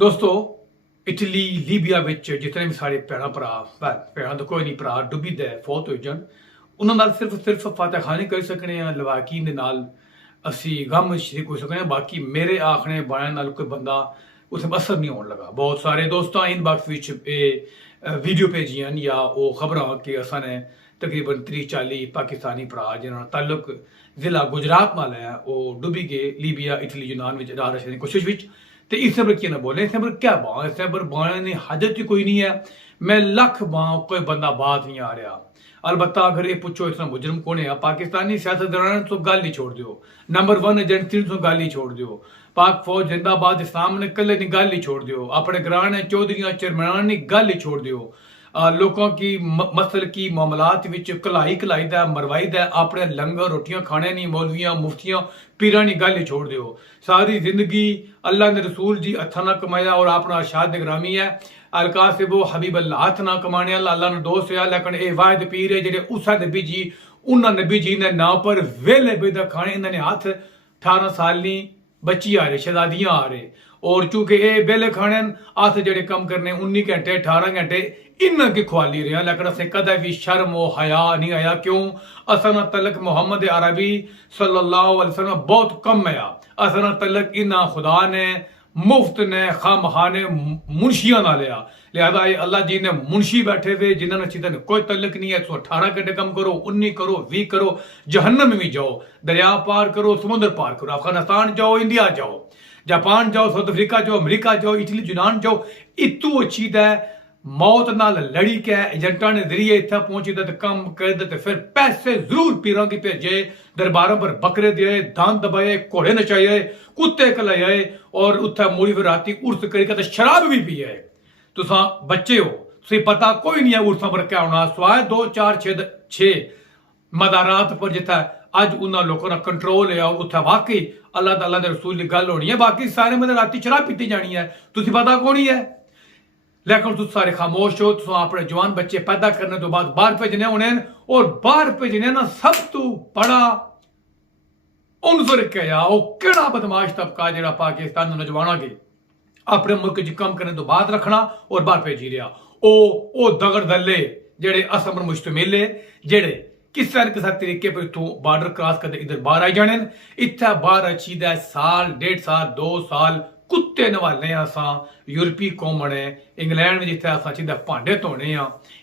ਦੋਸਤੋ Italy Libya ਵਿੱਚ ਜਿਤਨੇ ਵੀ ਸਾਡੇ ਭੈਣਾਂ ਭਰਾ ਭੈਣਾਂ ਤਾਂ ਕੋਈ ਨਹੀਂ ਭਰਾ ਡੁੱਬੀ ਦੇ ਫੌਤ ਹੋਈ ਜਾਣ ਉਹਨਾਂ ਨਾਲ ਸਿਰਫ ਫਾਤਿਹਾਨੀ ਕਰ ਸਕਣੇ ਆ ਲਵਾਕੀ ਦੇ ਨਾਲ ਅਸੀਂ ਗਮ ਸ਼ਰੀਕ ਹੋ ਸਕਣੇ ਆ ਬਾਕੀ ਮੇਰੇ ਆਖਣੇ ਬਾਣਿਆਂ ਨਾਲ ਕੋਈ ਬੰਦਾ ਉਸ ਤੇ ਅਸਰ ਨਹੀਂ ਹੋਣ ਲੱਗਾ ਬਹੁਤ ਸਾਰੇ ਦੋਸਤਾਂ ਇਨਬਾਕਸ ਵਿੱਚ ਇਹ ਵੀਡੀਓ ਭੇਜੀਆਂ ਜਾਂ ਉਹ ਖਬਰਾਂ ਕਿ ਅਸਾਂ ਨੇ ਤਕਰੀਬਨ 30-40 ਪਾਕਿਸਤਾਨੀ ਭਰਾ ਜਿਨ੍ਹਾਂ ਨਾਲ ਤਾਲੁਕ ਜ਼ਿਲ੍ਹਾ ਗੁਜਰਾਤ ਨਾਲ ਹੈ ਉਹ ਡੁੱਬੀ ਗਏ ਲੀਬੀਆ ਇਟਲੀ ਯੂਨਾਨ ਵਿੱਚ ਰਾਹ ਰਚਣ ਦੀ ਕੋਸ਼ਿਸ਼ ਵਿੱਚ ਤੇ ਇਸ ਨੰਬਰ ਕੀ ਨਾ ਬੋਲੇ ਇਸ ਨੰਬਰ क्या बाँ इस नंबर बाने ने हाजत ही कोई नहीं है मैं लख बाँ कोई बंदा बात नहीं आ रहा अलबत्ता अगर ये पूछो इसका मुजरम कौन है पाकिस्तानी सियासतदान तो गल ही छोड़ दियो नंबर 1 एजेंट तो गल ही छोड़ दियो पाक फौज जिंदाबाद इस्लाम ने कल ने गल ही छोड़ दियो अपने ग्रां ने चौधरी चेयरमैन ने गल ही छोड़ दियो लोगों की मसल की मामलात विच कलाई दा मरवाई दा अपने लंगर रोटियां खाने नहीं मौलवियां मुफ्तियां पीरां नी गल ही छोड़ दियो सारी जिंदगी अल्लाह ने रसूल जी हथा ना कमाया और अपना अरशाद ग्रामी है अलकासिबो हबीब अल्लाह हथ ना कमाने अल्लाह ने दोस्त है लेकिन ये वाहिद पीर है जेडे उस नबी जी उन्हां नबी जी ने नाम पर वेले बेदा खाने इन्होंने हाथ 18 साल नी बच्ची आ रहे शहजादियां आ रहे और चूंकि ये बेले खाने हथ जेडे कम करने 19 घंटे 18 घंटे इन्ना की खुआली रहा लेकिन असें कदे भी शर्म और हया नहीं आया क्यों असना तलक मोहम्मद अरबी सल्लल्लाहु अलैहि वसल्लम बहुत कम आया असना तलक इन्ना खुदा ने मुफ्त ने खामखा ने मुंशियां ना लिया लिहाजा ये अल्लाह जी ने मुंशी बैठे हुए जिन्होंने सीधे कोई तलक नहीं है 18 घंटे कम करो 19 करो 20 करो जहन्नम में भी जाओ दरिया पार करो समुद्र पार करो अफगानिस्तान जाओ इंडिया जाओ जापान जाओ साउथ अफ्रीका जाओ अमरीका जाओ इटली यूनान जाओ इतू अच्छी है मौत नाल लड़ी के एजेंटा ने जरिए इतना पहुंची ते कम कर दे फिर पैसे जरूर पीरां की भेजे दरबारों पर बकरे दिए दान दबाए घोड़े नचाए कुत्ते कलाए और उत्थे मुड़ी फिर राती उर्स करके शराब भी पिए तुसा बच्चे हो तुसी पता कोई नहीं है उर्सां पर क्या होना स्वाय 2 4 6 मदारात पर जिथे अज उन्होंने लोगों का कंट्रोल है और उत्थे वाकई अल्लाह ताला दे रसूल की गल होनी है बाकी सारे मतलब राती शराब पीती जानी है तुसी पता कौन ही है लेकिन तुम सारे खामोश हो तुम अपने जवान बच्चे पैदा करने तो बाद बाहर भेजने होने और बाहर भेजने ना सब तो बड़ा उनसर क्या वो केड़ा बदमाश तबका जेड़ा पाकिस्तान नौजवानों के अपने मुल्क च कम करने तो बाद रखना और बाहर भेजी रहा ओ दगड़ दल्ले जेड़े असमर मुश्तमिल है जेड़े किस तरह तरीके पर इतों बॉर्डर क्रॉस करते इधर बाहर आई जाने इतना बाहर अच्छी साल 1.5 साल 2 साल कुत्ते नवाले असां यूरोपी कौम ने इंग्लैंड में जिथे असां सीधा भांडे धोने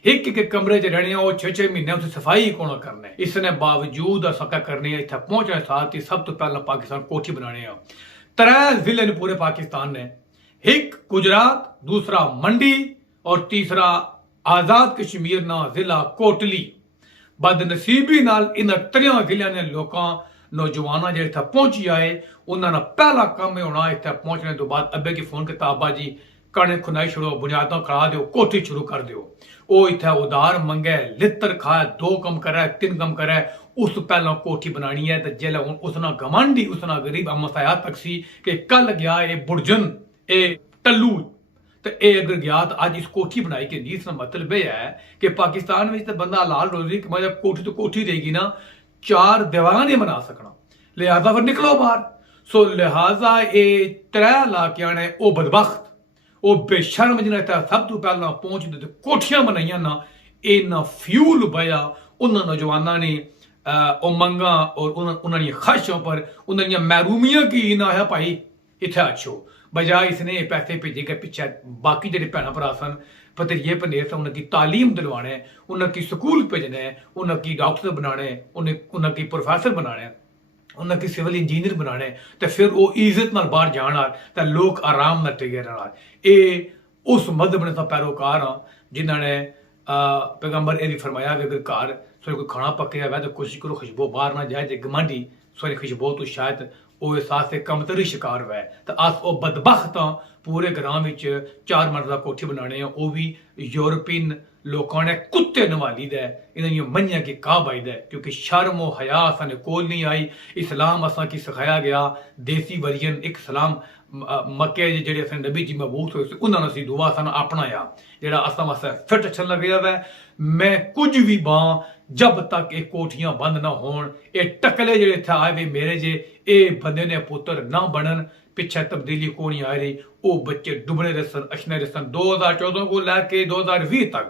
एक कमरे च रहने 6 महीने उसे सफाई कौन करने इसने बावजूद असां क्या करने इतने पहुंचने साथ ही सब तो पहला पाकिस्तान कोठी बनाने 3 जिले ने पूरे पाकिस्तान ने एक गुजरात दूसरा मंडी और तीसरा आजाद कश्मीर ना जिला कोटली बदनसीबी नाल इन 3 जिलों ने लोगों नौजवान जो इतना पहुंची आए उन्होंने पहला काम होना इतना पहुंचने तो बाद अब्बे की फोन किया अब्बा जी कणे खुनाई छोड़ो बुनियादा खड़ा दो कोठी शुरू कर दो वो इतना उधार मंगे लित्र खाए 2 कम करे 3 कम करे उस पहला कोठी बनानी है तो जेल उसना गमांडी उसना गरीब मसाया तक सी कि कल गया ये बुरजन ये टल्लू तो ये अगर गया तो अज इस कोठी बनाई के इसका मतलब यह है कि पाकिस्तान में तो बंदा हलाल रोजी मतलब कोठी तो कोठी रहेगी ना 4 दीवार नहीं बना सकना लिहाजा फिर निकलो बाहर सो लिहाजा ये 3 इलाकियां ने वो बदबख्त वो बेशर्म जिन्हें सब तो पहला पहुंच कोठियां बनाइया ना इन्ना फ्यूल बया उन्होंने नौजवानों ने मंगा और उन्होंने ख्वाहिशों पर उन्होंने महरूमियां की ना है भाई इतने अच्छो बजाय इसने पैसे भेजे गए पिछे बाकी जो भैन भरा सन भतीजे भनेर से उन्हें तालीम दिलवाने उन्हें स्कूल भेजने उन्हें डॉक्टर बनाने उन्हें प्रोफैसर बनाने उन्हें सिविल इंजीनियर बनाने तो फिर वो इज्जत नाल बाहर जाना तो लोग आराम नाल टिके रहना ये उस मजहब ने तो पैरोकार हाँ जिन्होंने पैगंबर ये भी फरमाया भी अगर घर सॉरी कोई खाना पक हुआ तो कोशिश करो खुशबू बाहर ना जाए जो गमांडी सॉरी खुशबू तो शायद वो एहसास से कमतरी शिकार हुआ है तो अस वो बदबख्त हाँ पूरे ग्रां में 4 मंजिला कोठी बनाने वो भी यूरोपीन लोगों ने कुत्ते नवाली दे इन्हें मंझिया की कहा बाई दे क्योंकि शर्म और हया असाने कोल नहीं आई इस्लाम असा की सिखाया गया देसी वरीयन एक सलाम मक्के जेडे अस नबी जी मबूस होए उन्होंने असी दुआ सन अपनाया जेड़ा असा वास्ते फिट अच्छा लग गया वै मैं कुछ भी बां जब तक ये कोठियां बंद ना होन ये टकले जेडे इत्थे आए वे मेरे जे ये बंदे ने पुत्र ना बनन ਪਿੱਛੇ ਤਬਦੀਲੀ ਕੋਈ ਨਹੀਂ ਆ ਰਹੀ। ਉਹ ਬੱਚੇ ਡੁੱਬਣੇ ਰਹੇ ਸਨ, ਅਸ਼ਨੇ ਰਹੇ ਸਨ। 2014 को लेके 2020 तक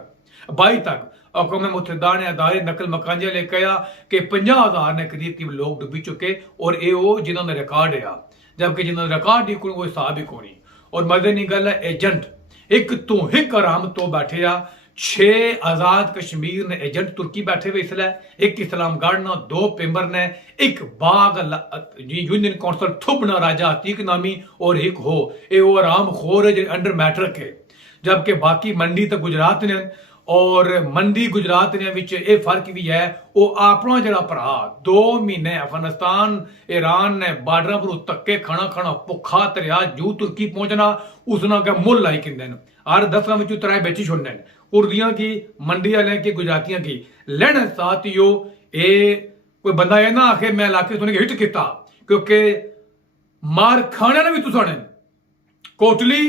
22 तक अकौम मुत्तहिदा ने अदारे नकल मकांजे ले कहा कि 50,000 ने करीब लोग डुबी चुके और ये वो जिन्होंने रिकॉर्ड है, जबकि जिन्होंने रिकॉर्ड ही कोई वो हिसाब ही कोई। और मजे नहीं गल है एजेंट एक तो हिक आराम तो बैठे आ 6 आजाद कश्मीर ने एजेंट तुर्की बैठे हुए इसलिए, एक इस्लामगढ़ ना 2 पेम्बर ने, एक बाग यूनियन काउंसिल थुब ना राजा अतीक नामी और एक हो ये वो आराम खोर है जो अंडर मैट्रिक है। जबकि बाकी मंडी तो गुजरात ने और मंडी गुजरात ने विच ये फर्क भी है वो अपना जरा भरा 2 महीने अफगानिस्तान ईरान ने बार्डर पर धक्के खाना खाना भुखा तरिया जू तुर्की पहुंचना उसना क्या मुल लाई किंदे हर 10 विच 3 बेची छोड़ने कुर्दियां की मंडी वाले की गुजरातियां की लेने साथ यो ये कोई बंदा ये ना आखे मैं इलाके सुन के हिट किया क्योंकि मार खाने ने भी तुसा ने कोटली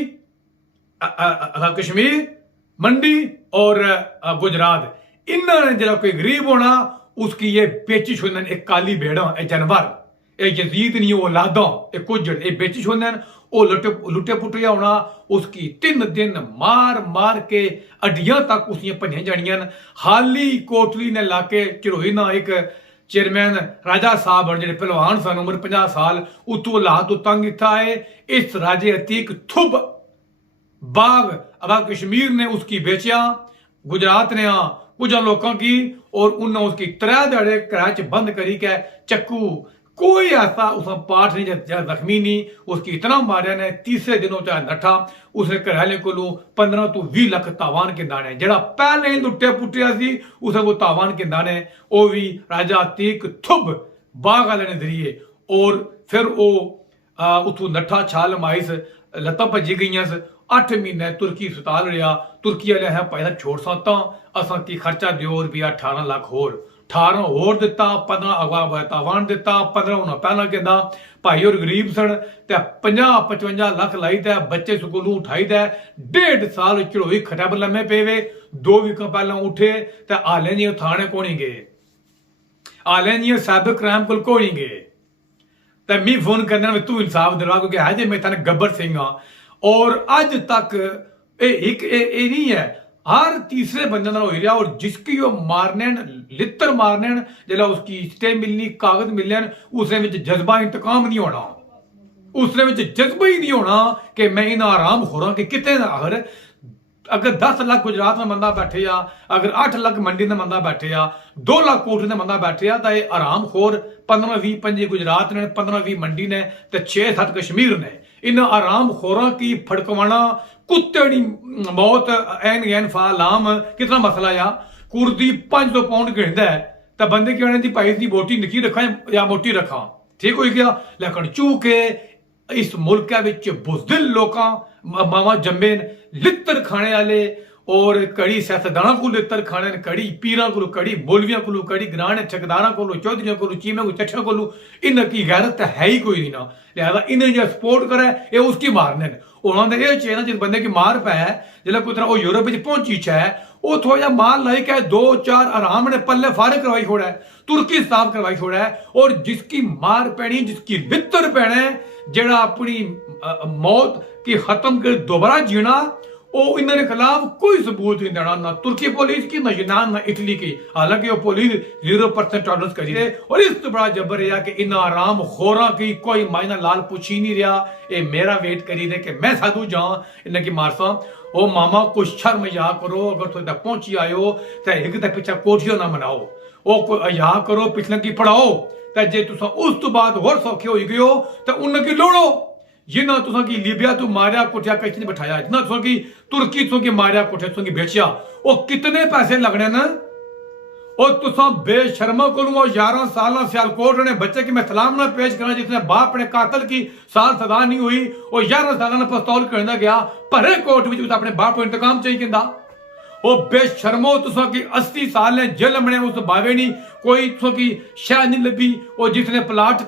कश्मीर मंडी और गुजरात इन्होंने जरा कोई गरीब होना उसकी ये बेची छोड़न एक काली भेड़ा ए जानवर ए यजीद नहीं वो लादा ए कुजड़ ए बेची छोड़न वो लुटे पुटिया होना उसकी 3 दिन मार मार के अड्डियां तक उसकी भनिया जानियां। हाली कोटली ने लाके चिरोही ना एक चेयरमैन राजा साहब जो पहलवान सन उम्र 50 साल उतों हालात तंग इतना है इस राजे अतीक थुब बाग अगर कश्मीर ने उसकी बेचिया गुजरात ने कुछ लोगों की और उन्हें उसकी 3 दिहाड़े कराच बंद करी के चक्कू कोई ऐसा उसका पाठ नहीं जख्मी नहीं उसकी इतना मारिया ने 3 दिनों चाहे नठा उसने घरवाले को 15 तो 20 लाख तावान के दाने जरा पहले ही लुटे पुटिया सी उसे वो तावान के दाने वो भी राजा अतीक थुब बाग वाले ने जरिए और फिर वो उतों नठा छाल माइस लत्तां भजी गई 8 महीने तुर्की अस्पताल रहा तुर्की वाले है पैसा छोड़ सकता असा की खर्चा दियो रुपया 18 लाख होर 18 होर दिता 15 अगवा तावान दिता 15 उन्हें पहला कहता भाई और गरीब सन 50-55 लाख लाई दै बच्चे स्कूलों उठाई दै 1.5 साल चढ़ोई खटब लम्मे पेवे 2 वीक पहला उठे तो हाले जी थाने को नहीं गए हाले जी साइबर क्राइम को नहीं गए तो मी फोन करना तू इंसाफ दिलवा क्योंकि है जे मैं थाने गब्बर सिंह हाँ और अज तक एक नहीं है हर तीसरे बंदे हो रहा और जिसकी वो मारने लित्र मारने जरा उसकी स्टे मिलनी कागज मिलने उसने जज्बा इंतकाम नहीं होना उसने जज्बा ही नहीं होना कि मैं इन आराम खोरा कि कितने अगर 10 लाख गुजरात में बंदा बैठे आ अगर 8 लाख मंडी में बंदा बैठे आ 2 लाख कोटली में बंदा बैठे आ तो ये आराम खोर 15-20 गुजरात ने 15-20 मंडी ने तो 6-7 कश्मीर ने इन आराम खोरा की फड़कवाना कुत्ते मौत एन गैन फालाम कितना मसला या कुर्दी 500 पाउंड गिनता है तो बंदे की आने भाई की बोटी निकी रखा या मोटी रखा ठीक हो गया लेकिन चूके इस मुल्क बुजदिल लोग मावा जम्मे लित्र खाने वाले और कड़ी सियासतदाना को लित्र खाने कड़ी पीर को कड़ी मौलवियों को कड़ी ग्राने ठेकेदार को चौधरी को चीमे को चट्ठा को इनकी गैरत है ही कोई नहीं ना लिहाजा इन्हें जो सपोर्ट करे ये उसकी मारने उन्होंने ये चाहिए जिस बंदे की मार पै जिला कुछ वो यूरोप में पहुंची है वो थोड़ा जा माल लाई के 2-4 आराम ने पल्ले फारे करवाई छोड़ा है तुर्की साफ करवाई छोड़ा है और जिसकी मार पैनी जिसकी लित्र पैना जरा अपनी मौत की खत्म कर दोबारा जीना वो इनके खिलाफ कोई सबूत नहीं देना ना तुर्की पुलिस की ना यूनान ना इटली की हालांकि वो पुलिस 0% टॉलरेंस करी है और इस तो बड़ा जबर है कि इन आराम खोरा की कोई मायना लाल पूछी नहीं रहा ये मेरा वेट करी दे कि मैं साधु जाऊं इनकी मारसा ओ मामा कुछ शर्म या करो अगर तुम तक पहुंची आयो तो एक तो पिछा कोठियों ना मनाओ ओ कोई या करो पिछले की पढ़ाओ तो जे तुसा उस तो बाद होर सौखे हो गयो तो उनकी लोड़ो जिन्ना तुसा की लीबिया तो मारिया कुटिया कैसे बिठाया जिन्ना तुसा की तुर्की तो की मारिया कुटिया तुसा की बेचिया वो कितने पैसे लगने न और तुसा बेशर्मा को 11 साल सियालकोट ने बच्चे की मैं सलाम ना पेश करना जिसने बाप ने कातल की साल सदा नहीं हुई और 11 साल ने पिस्तौल करना गया भरे कोर्ट में अपने बाप को इंतकाम चाहिए कहता वो बेशर्मो तुसा की 80 साल ने जेल में उस बावे नहीं कोई तुसा की शह नहीं लभी और जिसने प्लाट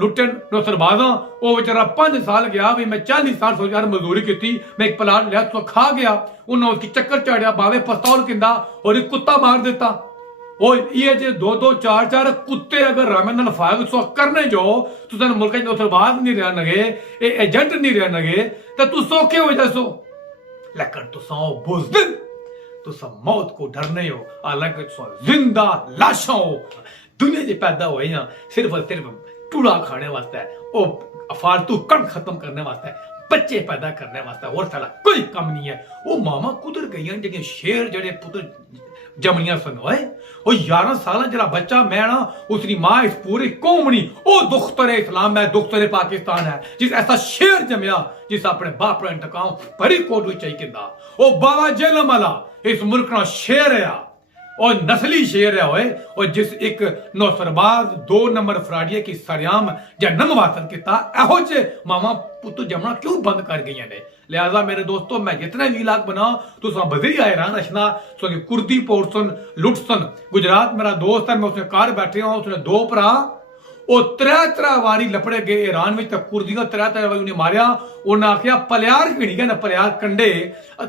लुटे नो सरबाजा वो बेचारा 5 साल गया भी मैं 40 साल सोचार मजदूरी की थी मैं एक प्लाट लिया तो खा गया उन्हें उसकी चक्कर चढ़िया बावे पिस्तौल कहता और एक कुत्ता मार देता ਉਹ ਇਹ ਜੇ 2-2 4-4 ਕੁੱਤੇ ਅਗਰ ਰਾਮਨ ਨਾਲ ਫਾਇਗ ਸੋ ਕਰਨੇ ਜੋ ਤੁਸੀਂ ਮੁਲਕ ਚ ਉਥੇ ਬਾਅਦ ਨਹੀਂ ਰਹਿਣਗੇ ਇਹ ਏਜੰਟ ਨਹੀਂ ਰਹਿਣਗੇ ਤਾਂ ਤੂੰ ਸੌਖੇ ਹੋ ਜਾਸੋ लेकिन तुसा बुज़दिल तुसा मौत को डरने हो हालांकि तुसा जिंदा लाशा हो दुनिया च पैदा हुए हैं सिर्फ और सिर्फ टूड़ा खाने वास्ते ओ फालतू कण खत्म करने वास्ते बच्चे पैदा करने वास्ते और साला कोई कम नहीं है वो मामा कुदर गई जेह्ड़े शेर जेह्ड़े पुत्र जमनियां सन ओए ओ 11 साल जेह्ड़ा बच्चा मैं ना उसकी मां इस पूरी कौम नहीं ओ दुख्तर इस्लाम है दुख्तर पाकिस्तान है जिस ऐसा शेर जमया जिस अपने बाप का इंतकाम भरी कोट विच चाहिए किंदा ओ बाबा जेलम वाला इस मुल्क का शेर है और नस्ली शेर है ओए और जिस एक नौसरबाज 2 नंबर फराडिया की सरेआम जन्म वासन किता एहो जे मामा पुत्त जमना क्यों बंद कर गई ने लिहाजा मेरे दोस्तों मैं जितने व्लॉग बना तो बदरी आए रान अशना सो कुर्दी पोर्सन लुटसन गुजरात मेरा दोस्त है मैं उसने कार बैठे हूं उसने 2 भरा ਉਹ त्रै वारी लपड़े गए ईरान में तक कुर्दियां त्रै वारी उन्हें मारिया उन्हें आखिया पलियार की नहीं कहना पलियार कंडे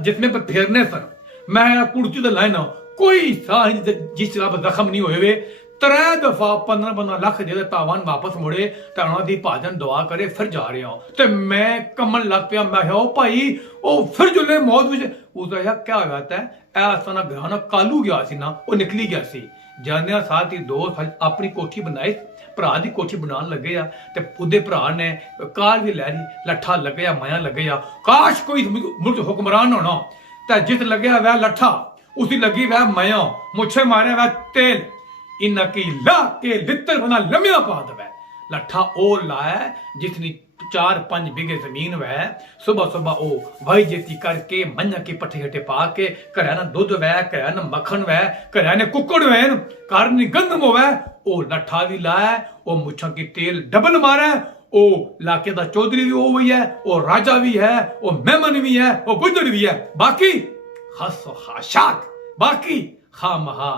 जिसमें पर फेरने सन मैं कुर्दी तो लाइन कोई सा जिस जगह जख्म नहीं हुए 3 दफा 15 लाख दे तावान वापस मुड़े तो उन्होंने भाजन दुआ करे फिर जा रहे हो तो मैं कमन लग पिया मैं ओ भाई ओ फिर जुले मौत में उसका यार क्या हो जाता है ऐसा ना गया ना कालू गया सी ना वो निकली गया सी जाने साथ ही दोस्त अपनी कोठी बनाई भरा की कोठी बनाने लगे आ ते ਉਹਦੇ ਭਰਾ ने कार भी लै ली लट्ठा लगे आ माया लगे आ काश कोई मुल्क हुक्मरान होना ते जिस लगे वह लट्ठा उसी लगी वह माया मुछे मारे वह तेल इन्ना की ला के लित्र बना लम्या पा दवे लट्ठा ओ लाया जितनी 4-5 बीघे जमीन वह सुबह सुबह ओ भाई जेती करके मन्या के पट्ठे हटे पा के घरा ना दूध वह घरा ना मक्खन वह घरा ने कुकड़ वह घर नी गंदम होवे ओ लट्ठा भी लाया ओ मुछा की तेल डबल मारे ओ लाके दा चौधरी भी ओ हुई है ओ राजा भी है ओ मेमन भी है ओ गुजर भी है बाकी हस हाशाक बाकी खामहा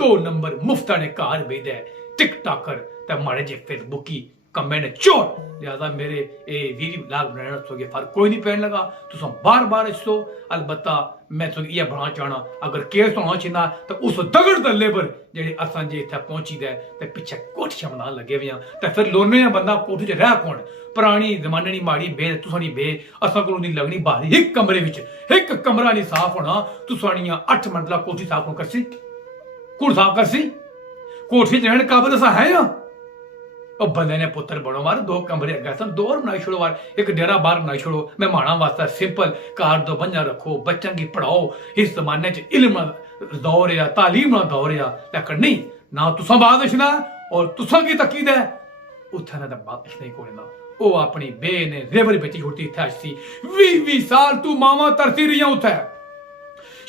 2 नंबर मुफ्ता ने कार भेजे टिक टाकर ते मारे जे फेसबुक की कमेंट चोर लिहाजा मेरे ये वीडियो ब्लॉग बनाना सोगे फर्क कोई नहीं पैन लगा तुम बार बार इसो अलबत्ता मैं तो ये बना चाहना अगर केस होना चाहिए तो उस दगड़ दल्ले पर जेडे असां जे इत्थे पहुंची दे ते पिछे कोठियां बनान लगे हुए ते फिर लोने बंदा कोठी च रह कौन पुरानी जमाने नी माड़ी बे तुसां नी बे असां कोल नी लगनी बाहर एक कमरे विच एक कमरा नी साफ होना तुसानियां 8 मंजिला कोठी साफ करसी कुड़ साफ करसी कोठी च रहने काबिल असां है या और बंदे ने पुत्र बनो मार 2 कमरे अगे सन 2 और बनाई छोड़ो वार एक डेरा बाहर बनाई छोड़ो मेहमाना वास्ते सिंपल कार 2 बंजा रखो बच्चों की पढ़ाओ इस जमाने च इल्म दौर है तालीम ना दौर है लेकिन नहीं ना तुसा बादशना और तुसा की तकीद है उठा ना बादश नहीं कोई ना ओ अपनी बे ने रेवर बेटी छोटी थे सी 20 साल तू मामा तरती रही उठे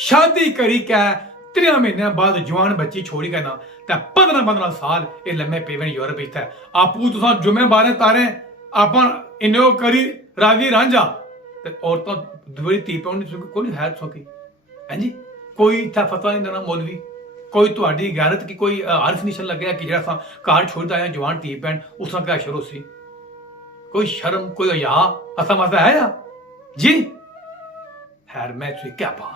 शादी करी क्या 3 महीने बाद जवान बच्ची छोड़ी गए ना 15 साल ये लम्बे पेवन यूरोप इतना आपू तुसा जुमे बारे तारे आपा इन्हें करी राजी रांझा औरतों दुबई धी पाउनी कोई है सौखी है जी कोई इतना फतवा नहीं देना मौलवी कोई तुम्हारी गैरत की कोई हर्फ निशन लगे कि जरा कार छोड़ता है जवान धी भैन उसका क्या शुरू सी कोई शर्म कोई हया असा मसा है या जी खैर मैं क्या पा